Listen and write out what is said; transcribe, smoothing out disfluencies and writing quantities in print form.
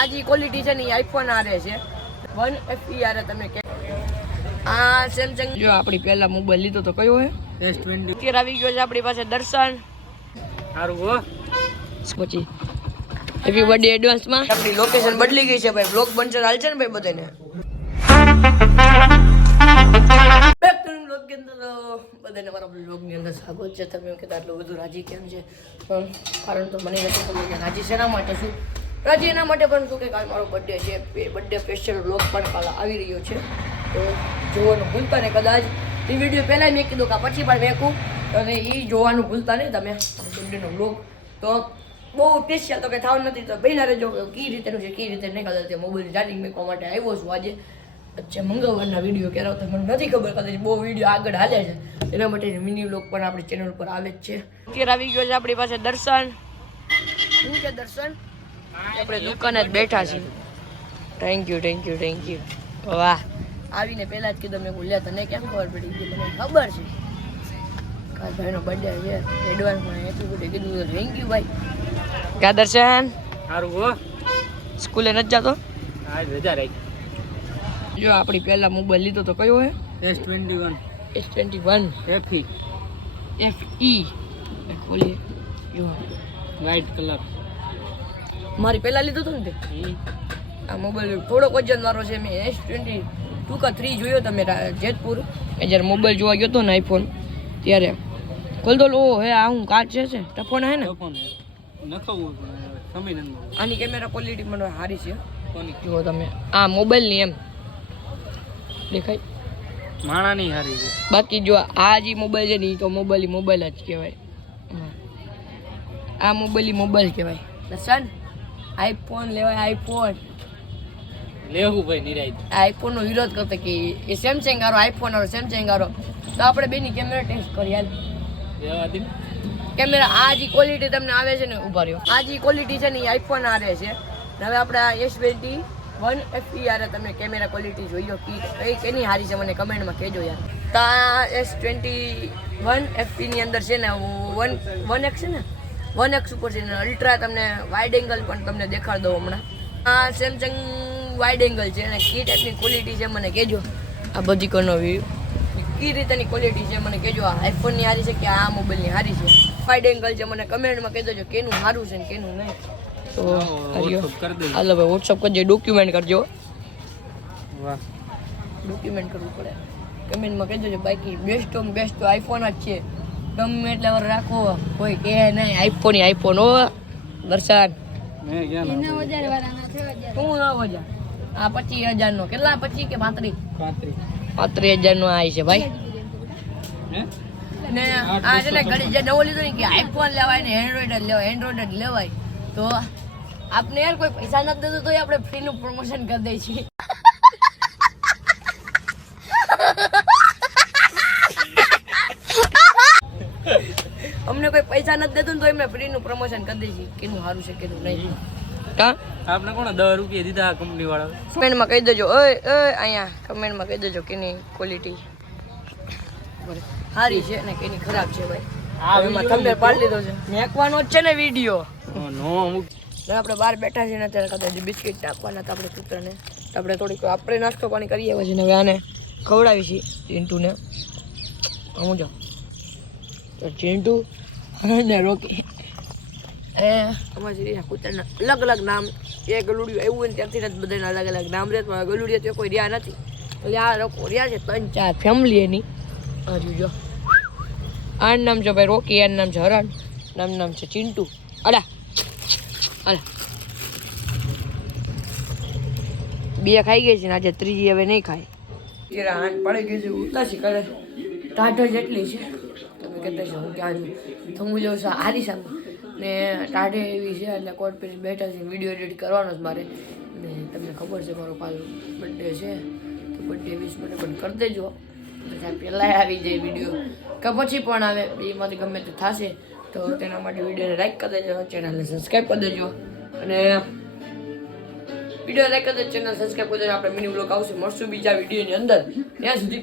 આ જે ક્વોલિટી છે ને એ આઈફોન આરે છે 1FE આરે તમે કે આ સેમસંગ જો આપણી પહેલા મોબાઈલ લીધો તો કયો હે S20 અત્યારે આવી ગયો છે આપણી પાસે દર્શન સારું હો પછી હેપી બર્થડે એડવાન્સ માં આપણી લોકેશન બદલી ગઈ છે ભાઈ બ્લોગ બનશે હાલશે ને ભાઈ બધાને બેક ટુ બ્લોગ કે અંદર બધાને મારા બ્લોગ ની અંદર સ્વાગત છે તમે કહેતા આટલું બધું રાજી કેમ છે પણ કારણ તો મને નથી ખબર કે રાજી શેના માટે છું રાજી એના માટે પણ શું કે કાલ મારો બર્થડે છે બર્થડે સ્પેશિયલ બ્લોગ પણ કાલ આવી રહ્યો છે તો જોવાનું ભૂલતા નહીં કદાચ એ વિડીયો પહેલાં મેં કીધું કે પછી પણ મેકું અને એ જોવાનું ભૂલતા નહીં તમે બર્થડેનો બ્લોગ તો બહુ સ્પેશિયલ તો કંઈ થવાનું નથી તો બહેના રહેજો કઈ રીતેનું છે કઈ રીતે નહીં કદાચ તે મોબાઈલની ચાર્જિંગ મેકવા માટે આવ્યો છું આજે અચ્છા મંગળવારના વિડીયો કર્યો તો મને નથી ખબર કદાચ બહુ વિડીયો આગળ હાલે છે એના માટે મિની બ્લોગ પણ આપણી ચેનલ પર આવે જ છે અત્યારે આવી ગયો છે આપણી પાસે દર્શન શું છે દર્શન આપણે દુકાને જ બેઠા છીએ થેન્ક યુ વાહ આવીને પહેલાં જ કીધું મેં બોલ્યા તને કેમ ખબર પડી ગઈ મને ખબર છે કાલ ભાઈનો બર્થડે છે એડવાન્સમાં એટલું બધું કીધું થેન્ક યુ ભાઈ ક્યાં દર્શન સારું હો સ્કૂલે નથી જતો હા રજા રહી જો આપણી પહેલા મોબાઈલ લીધો તો કયો હે S21 FE ખોલીએ જો વ્હાઈટ કલર મારી પહેલા લીધો હતો ને તે આ મોબાઈલ થોડોક વજન વાળો છે મેં S22 કા 3 જોયો તમે જેતપુર જ્યારે મોબાઈલ જોવા ગયો હતો ને આઈફોન ત્યારે ખોલ દો ઓ હે આ હું કાચ છે ટફોન હે ને નખવું સમય નથી આની કેમેરા ક્વોલિટી મને સારી છે જુઓ તમે આ મોબાઈલની એમ દેખાય માણાની સારી છે બાકી જો આ જે મોબાઈલ છે ને એ તો મોબાઈલ જ કહેવાય આ મોબાઈલ કહેવાય દર્શન આઈફોન લેવાય આઈફોન લેવું ભાઈ નિરાય આઈફોન નો વિરોધ કરતો કે એ સેમસંગ આરો આઈફોન આરો સેમસંગ આરો તો આપણે બેની કેમેરા ટેસ્ટ કરી હાલ કેમેરા આ જે ક્વોલિટી તમને આવે છે ને ઉભા રહ્યો આ જે ક્વોલિટી છે ને એ આઈફોન આરે છે હવે આપણે S21FE આરે તમે કેમેરા ક્વોલિટી જોઈ લો કઈ કેની સારી છે મને કમેન્ટમાં કહેજો યાર તો આ S21FE ની અંદર છે ને 1X છે ને 1X ઉપર છે અલ્ટ્રા તમને વાઇડ એંગલ પણ તમને દેખાડ દઉં હમણાં આ સેમસંગ વાઇડ એંગલ છે અને કઈ ટાઈપની ક્વોલિટી છે મને કહેજો આ બધી કરનો કઈ રીતની ક્વોલિટી છે મને કહેજો આ આઈફોનની સારી છે કે આ મોબાઈલની સારી છે વાઇડ એંગલ છે મને કમેન્ટમાં કહી દેજો કેનું સારું છે ને કેનું નહીં તો હાલો ભાઈ વોટ્સઅપ કરજો ડોક્યુમેન્ટ કરજો વાહ ડોક્યુમેન્ટ કરવું પડે કમેન્ટમાં કહી દેજો બાકી બેસ્ટ તો આઈફોન જ છે ગમે એટલે વાર રાખો કોઈ કે નહીં આઈફોન હો દર્શન શું ના વજા આ 25,000 નો કેટલા 25 કે 35,000 નો આવી છે ભાઈ ને આ છે ને ઘડી જે નવો લીધો ને કે આઈફોન લેવાય ને એન્ડ્રોઈડ જ લેવાય તો આપને યાર કોઈ પૈસા નથી દેતો તો આપણે ફ્રી નું પ્રમોશન કરી દઈએ છીએ અમને કોઈ પૈસા નથી દેતું ને તો એમને ફ્રી નું પ્રમોશન કરી દઈએ છીએ કેનું સારું છે કેનું નહીં કા આપણે કોણ 10 રૂપિયા દીધા કંપની વાળા કમેન્ટમાં કહી દેજો ઓય અહીંયા કમેન્ટમાં કહી દેજો કેની ક્વોલિટી સારી છે ને કેની ખરાબ છે ભાઈ આ એમાં થંબનેલ પાડી લીધો છે મેકવાનો જ છે ને વિડિયો નો અમુક આપણે બહાર બેઠા છીએ ને અત્યારે કદાચ બિસ્કિટ નાખવાના હતા આપણે કૂતરાને આપણે થોડીક આપણે નાસ્તો પાણી કરી આવ્યા છીએ હવે આને ખવડાવી છીએ ચિંટુને હું જો ચિંટુ ને રોકી અમારી કૂતરાના અલગ નામ એ ગલુડિયું એવું ને ત્યાંથી જ બધાના અલગ નામ રહે પણ ગલુડિયા તો કોઈ રહ્યા નથી એટલે આ લોકો રહ્યા છે 3-4 ફેમિલી એની હજુ જો આ નામ છે ભાઈ રોકી એનું નામ છે હરણ નામ છે ચિંટુ અડા બે ખાઈ ગઈ છે ને આજે ત્રીજી હવે નહીં ખાય જરા હાથ પડી ગઈ છે ઉતાસી કરે ટાઢો જેટલી છે તમે કહેતા છો હું ક્યાં થમું જાઉં છું હારી સામે ને ટાઢે એવી છે એટલે કોટ પર બેઠા છે વિડીયો એડિટ કરવાનો જ મારે ને તમને ખબર છે મારો કાલ બર્થડે છે તો બર્થડે વિશ મને પણ કરી દેજો પહેલાં આવી જાય વિડીયો કે પછી પણ આવે એમાંથી ગમે તે થશે તો તેના માટે વિડીયોને લાઈક કરી દેજો ચેનલને સબસ્ક્રાઈબ કરી દેજો અને વિડીયો લાઈક કરી દેજો ચેનલ સબસ્ક્રાઈબ કરી દેજો આપણે મિની બ્લોગ આવશે મળશું બીજા વિડીયોની અંદર ત્યાં સુધી